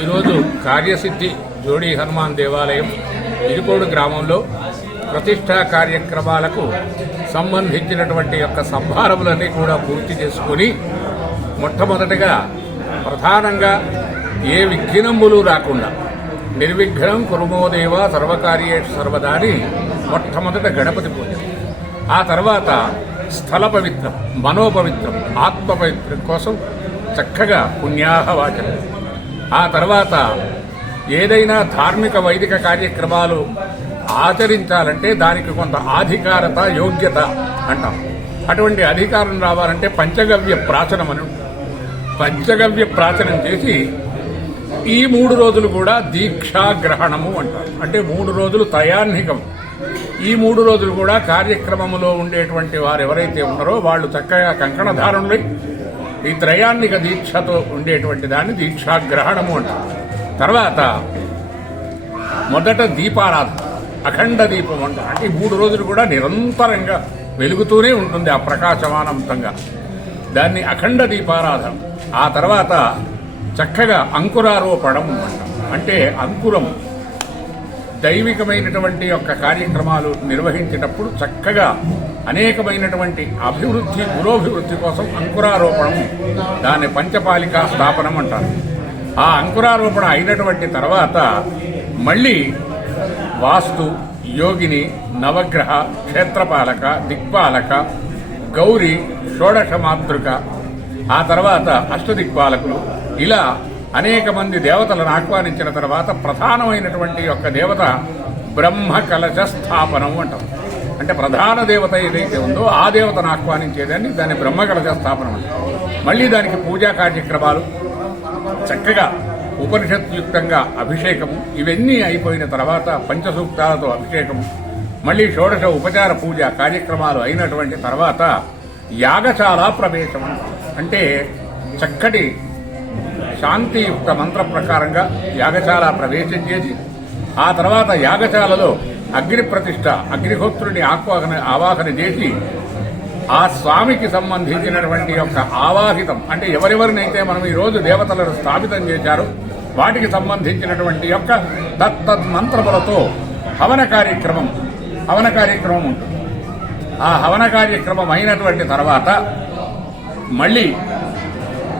ఈరోజు కార్యసిద్ధి జోడీ హనుమాన్ దేవాలయం ఇరుకోడు గ్రామంలో ప్రతిష్టా కార్యక్రమాలకు సంబంధించినటువంటి యొక్క సంభారములన్నీ కూడా పూర్తి చేసుకొని మొట్టమొదటిగా ప్రధానంగా ఏ విఘ్నములు రాకుండా నిర్విఘ్నం కురుమోదేవ సర్వకార్యేషు సర్వదాని మొట్టమొదట గణపతి పూజ. ఆ తర్వాత స్థల పవిత్రం మనోపవిత్రం ఆత్మ పవిత్రం కోసం చక్కగా పుణ్యాహ వాచనం. ఆ తర్వాత ఏదైనా ధార్మిక వైదిక కార్యక్రమాలు ఆచరించాలంటే దానికి కొంత ఆధికారత యోగ్యత అంటాం. అటువంటి అధికారం రావాలంటే పంచగవ్య ప్రాచనం అని పంచగవ్య ప్రాచనం చేసి ఈ మూడు రోజులు కూడా దీక్షాగ్రహణము అంటారు. అంటే మూడు రోజులు తయాన్నికం ఈ మూడు రోజులు కూడా కార్యక్రమములో ఉండేటువంటి వారు ఎవరైతే ఉన్నారో వాళ్ళు చక్కగా కంకణధారులై ఈ త్రయాన్నిక దీక్షతో ఉండేటువంటి దాన్ని దీక్షాగ్రహణము అంటారు తర్వాత మొదట దీపారాధన అఖండ దీపం అంటారు అంటే మూడు రోజులు కూడా నిరంతరంగా వెలుగుతూనే ఉంటుంది ఆ ప్రకాశమానంతంగా. దాన్ని అఖండ దీపారాధన ఆ తర్వాత చక్కగా అంకురారోపణం అంటాం. అంటే అంకురం దైవికమైనటువంటి యొక్క కార్యక్రమాలు నిర్వహించేటప్పుడు చక్కగా అనేకమైనటువంటి అభివృద్ధి పురోభివృద్ధి కోసం అంకురారోపణం దాన్ని పంచపాలికా స్థాపనం అంటారు. ఆ అంకురారోపణ అయినటువంటి తర్వాత మళ్ళీ వాస్తు యోగిని నవగ్రహ క్షేత్రపాలక దిక్పాలక గౌరి షోడశ మాతృక ఆ తర్వాత అష్టదిక్పాలకులు ఇలా అనేక మంది దేవతలను ఆహ్వానించిన తర్వాత ప్రధానమైనటువంటి యొక్క దేవత బ్రహ్మ కలశ స్థాపనం అంటాం. అంటే ప్రధాన దేవత ఏదైతే ఉందో ఆ దేవతను ఆహ్వానించేదాన్ని దాన్ని బ్రహ్మ కలశ స్థాపనం అంటాం. మళ్ళీ దానికి పూజా కార్యక్రమాలు చక్కగా ఉపనిషత్యుక్తంగా అభిషేకము ఇవన్నీ అయిపోయిన తర్వాత పంచసూక్తాలతో అభిషేకము మళ్ళీ షోడశ ఉపచార పూజ కార్యక్రమాలు అయినటువంటి తర్వాత యాగశాల ప్రవేశం అంటే చక్కటి శాంతియుక్త మంత్ర ప్రకారంగా యాగశాల ప్రవేశం చేసి ఆ తర్వాత యాగశాలలో అగ్ని ప్రతిష్ట అగ్నిహోత్రుని ఆహ్వాహన ఆవాహన చేసి ఆ స్వామికి సంబంధించినటువంటి యొక్క ఆవాహితం అంటే ఎవరెవరినైతే మనం ఈ రోజు దేవతలను స్థాపితం చేశారో వాటికి సంబంధించినటువంటి యొక్క తత్తద్ మంత్రములతో హవన కార్యక్రమం హవన కార్యక్రమం ఉంటుంది. ఆ హవన కార్యక్రమం అయినటువంటి తర్వాత మళ్ళీ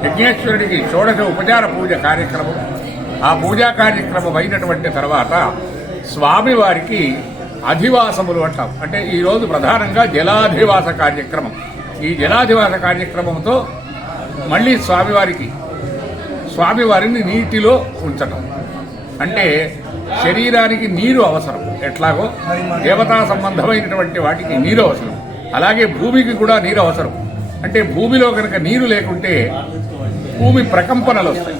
యజ్ఞేశ్వరుడికి షోడశ ఉపచార పూజ కార్యక్రమం. ఆ పూజా కార్యక్రమం అయినటువంటి తర్వాత స్వామివారికి అధివాసములు అంటాం. అంటే ఈరోజు ప్రధానంగా జలాధివాస కార్యక్రమం. ఈ జలాధివాస కార్యక్రమంతో మళ్ళీ స్వామివారికి స్వామివారిని నీటిలో ఉంచటం. అంటే శరీరానికి నీరు అవసరం. ఎట్లాగో దేవతా సంబంధమైనటువంటి వాటికి నీరు అవసరం. అలాగే భూమికి కూడా నీరు అవసరం. అంటే భూమిలో కనుక నీరు లేకుంటే భూమి ప్రకంపనలు వస్తాయి.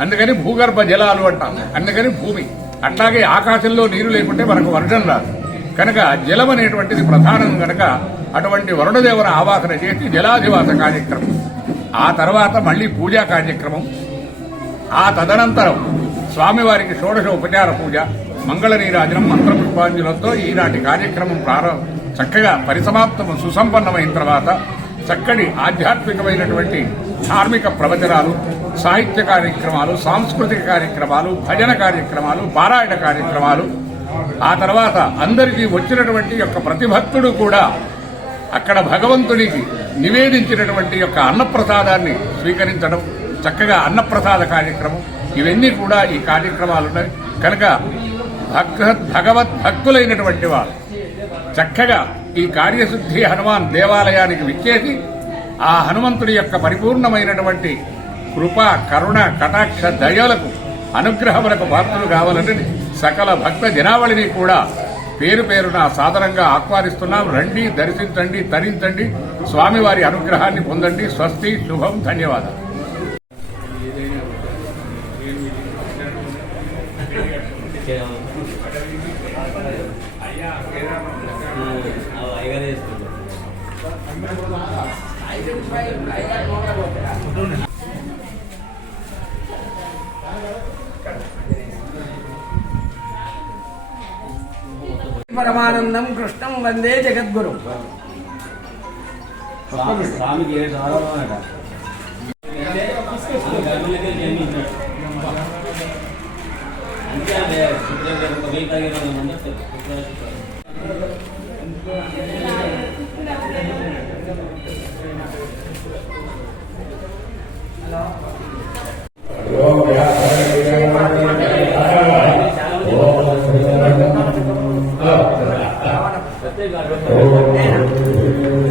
అందుకని భూగర్భ జలాలు అంటాం. అందుకని భూమి. అట్లాగే ఆకాశంలో నీరు లేకుంటే మనకు వర్షం రాదు. కనుక జలం అనేటువంటిది ప్రధానం కనుక అటువంటి వరుణదేవర ఆవాహన చేసి జలాధివాస కార్యక్రమం. ఆ తర్వాత మళ్ళీ పూజా కార్యక్రమం. ఆ తదనంతరం స్వామివారికి షోడశ ఉపచార పూజ మంగళ నీరాజనం మంత్రపుష్పాంజులతో ఈనాటి కార్యక్రమం ప్రారంభం చక్కగా పరిసమాప్తం సుసంపన్నమైన తర్వాత చక్కటి ఆధ్యాత్మికమైనటువంటి ధార్మిక ప్రవచనాలు సాహిత్య కార్యక్రమాలు సాంస్కృతిక కార్యక్రమాలు భజన కార్యక్రమాలు పారాయణ కార్యక్రమాలు. ఆ తర్వాత అందరికీ వచ్చినటువంటి యొక్క ప్రతిభక్తుడు కూడా అక్కడ భగవంతుడికి నివేదించినటువంటి యొక్క అన్నప్రసాదాన్ని స్వీకరించడం చక్కగా అన్నప్రసాద కార్యక్రమం ఇవన్నీ కూడా ఈ కార్యక్రమాలు ఉన్నాయి కనుక భగవద్ భగవద్భక్తులైనటువంటి వారు చక్కగా ఈ కార్యశుద్ధి హనుమాన్ దేవాలయానికి విచ్చేసి ఆ హనుమంతుడి యొక్క పరిపూర్ణమైనటువంటి కృప కరుణ కటాక్ష దయలకు అనుగ్రహములకు పాత్రలు కావాలని సకల భక్త జనావళిని కూడా పేరు పేరున సాదరంగా ఆహ్వానిస్తున్నాం. రండి దర్శించండి తరించండి. స్వామివారి అనుగ్రహాన్ని పొందండి. స్వస్తి శుభం ధన్యవాదాలు. పరమానందం కృష్ణం వందే జగద్గురు స్వామికి ఏడు సార్లు అట. 例えば、ロシアで、ね、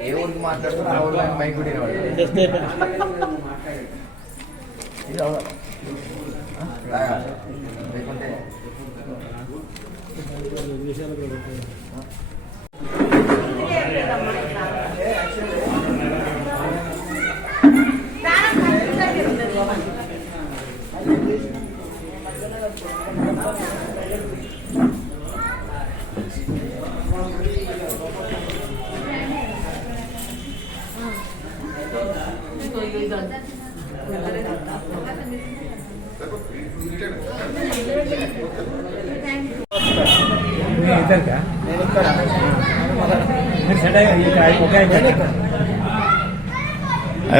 ఏ ఊరికి మాట్లాడుతున్నా ఊరికి మైక్? లేకుంటే అయ్యారు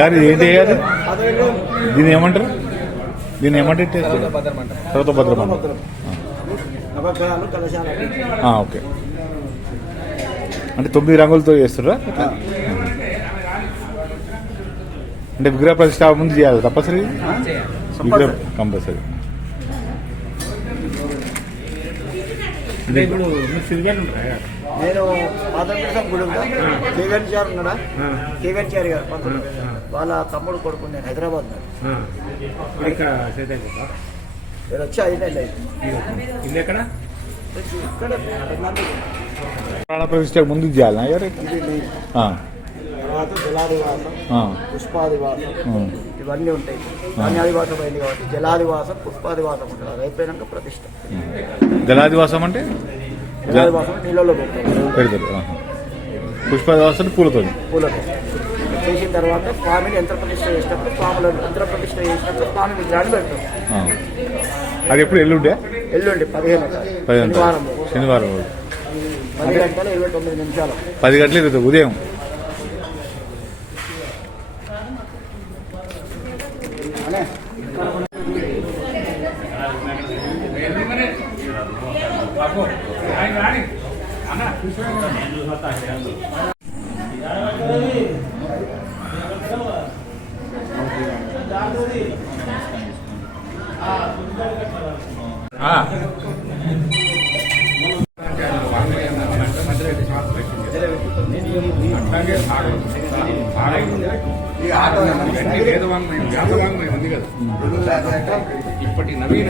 ఇది ఏంటి అయ్యారు దీన్ని ఏమంటారు? దీన్ని ఏమంటే తర్వాత ఆ, ఓకే. అంటే తొమ్మిది రంగులతో చేస్తుర్రా? అంటే విగ్రహ ప్రతిష్ట ముందు చేయాలి తప్పనిసరి? విగ్రహం కంపల్సరీ. ఇప్పుడు నేను ఆంధ్రప్రదేశ్ గుడి కేవీఎన్ చార్ ఉన్నాడా? కేవీఎన్ చార్ గారు పంతులు. వాళ్ళ తమ్ముడు కొడుకు నేను హైదరాబాద్ నేను వచ్చి ఐదు నెలలు అయింది. ఎక్కడ. ప్రాణ ప్రతిష్ట ముందు చేయాలి తర్వాత జలాదివాసం పుష్పాదివాసం. ఇవన్నీ ఉంటాయి. ధాన్యాదివాసం అయింది కాబట్టి జలాదివాసం పుష్పాదివాసం ఉంటుంది. అది అయిపోయినాక ప్రతిష్ట. జలాదివాసం అంటే? జలాదివాసం నీళ్ళలో పెడతాం పెడతారు. పుష్పదివాసం పూలతో పూలతో చేసిన తర్వాత స్వామిని యంత్ర ప్రతిష్ట చేసినప్పుడు స్వాములు యంత్ర ప్రతిష్ట చేసినప్పుడు స్వామి విగ్రహాన్ని పెడతాం. అది ఎప్పుడు ఎల్లుండే? ఎల్లుండి పదిహేను పదిహేను శనివారం శనివారం పది గంటల ఇరవై తొమ్మిది నిమిషాలు. పది గంటలకు ఇది ఉదయం? అట్లాగే ఆడు. వేదవాంగ్మయం, వ్యాసవాంగ్మయం ఉంది కదా ఇప్పటి నవీన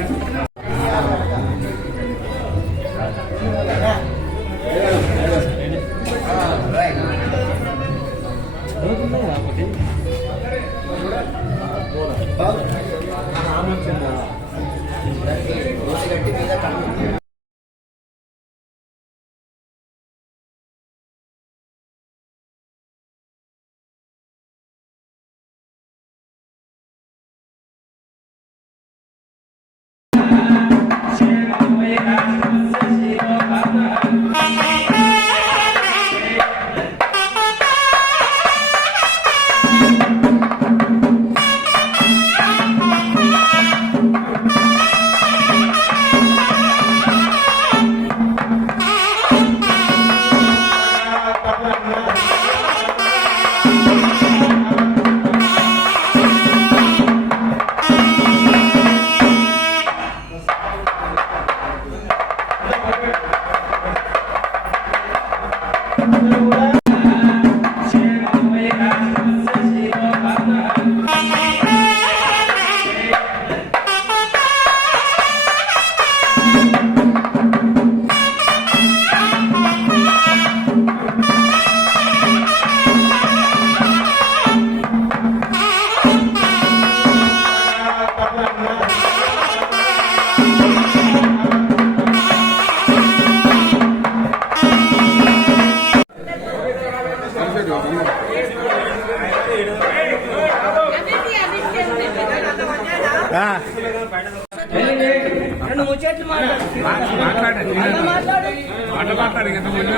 మాట్లాడండి. మాట్లాడు. మాట మాట్లాడి ఇంత ముందు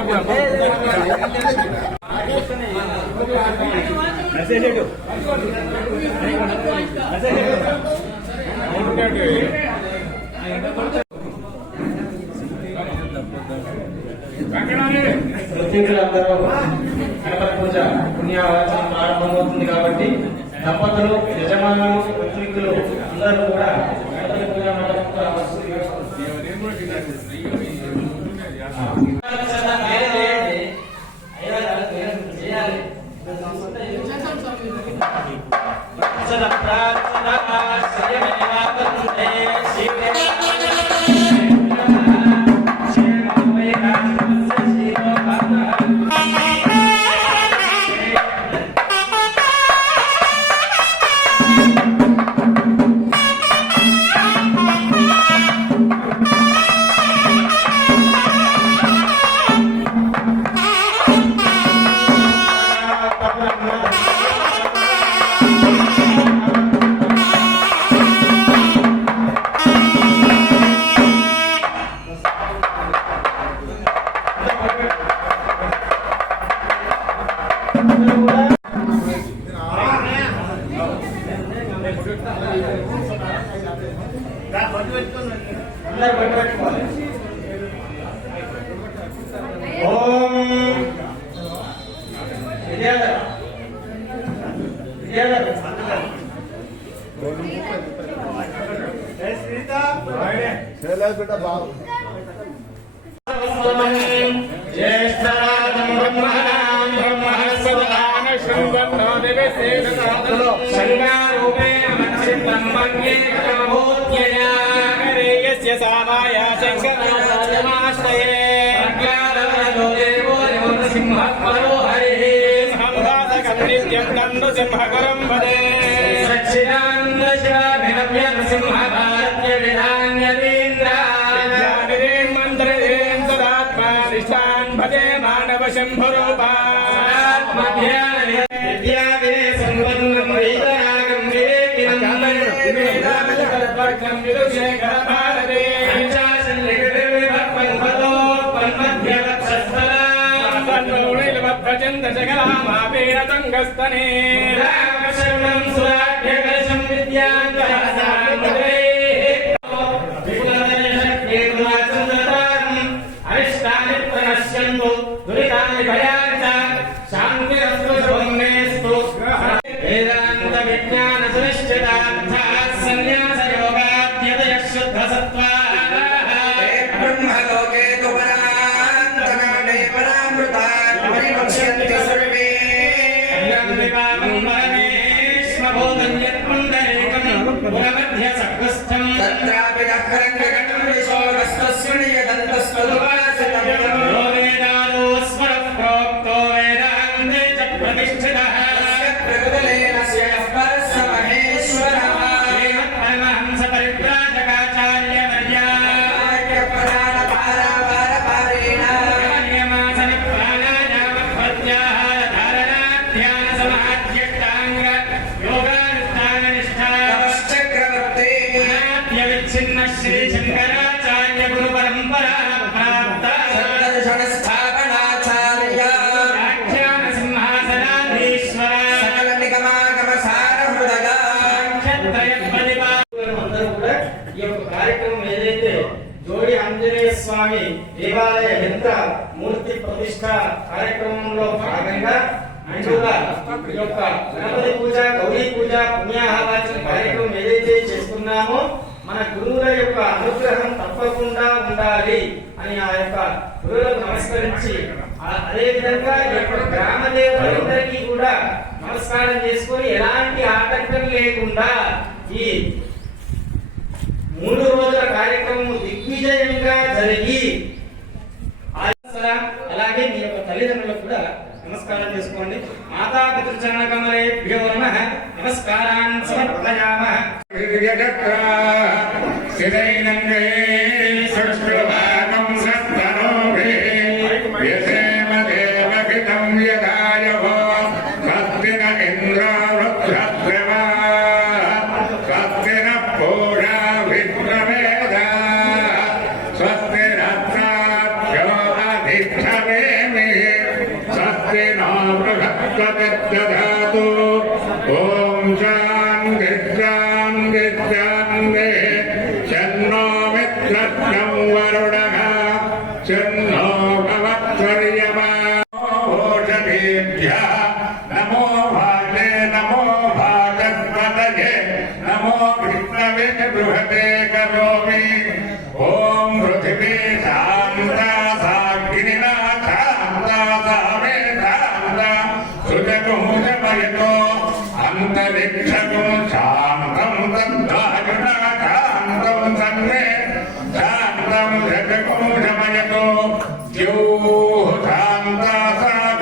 వృత్తికులందరూ గణపతి పూజ పుణ్యవాచనం ప్రారంభమవుతుంది కాబట్టి దంపతులు యజమానులు వృత్తికులు అందరూ కూడా గణపతి పూజ ఓం విద్యాధర్ విద్యాధర్ జ్యేష్ఠరాజం బ్రహ్మణాం బ్రహ్మణస్పదాన శృంగన్నో దివసేన సంగారూపేణ మచ్చిన్నం మన్యే కమభూత్యయా హరేయస్య సామాయ శంకరాజమాశ్రయే సింహత్మనో హరిః సంహాసకం నిత్యం నందు సింహకరం వదే సచ్చిదానంద శివాభినవ్య నృసింహ భారత్య విధాన్యదీంద్ర మంత్రేంద్రాత్మానిష్టాన్ భజే మానవ భజంత జగలామాపేణ తంగస్తనే రామశరణం సురాఢ్యకలశం విద్యాంగ तत्रापि दक्षरङ्गकटं विशोगस्तस्मिन् यदन्तस्तदुपासनं श्री शंकर మన గురువుల యొక్క అనుగ్రహం తప్పకుండా ఉండాలి అని ఆ యొక్క గురువులకు నమస్కరించి ఆ- అదే విధంగా ఈ యొక్క గ్రామ దేవతలందరికీ కూడా నమస్కారం చేసుకొని ఎలాంటి ఆటంకం లేకుండా ఈ మూడు రోజుల కార్యక్రమం దిగ్విజయంగా జరిగి అలాగే మీ యొక్క తల్లిదండ్రులకు కూడా నమస్కారం చేసుకోండి. మాతా పితృచరణ కమలేభ్యో నమ. నమస్కారాన్ సమర్పయామ Amen.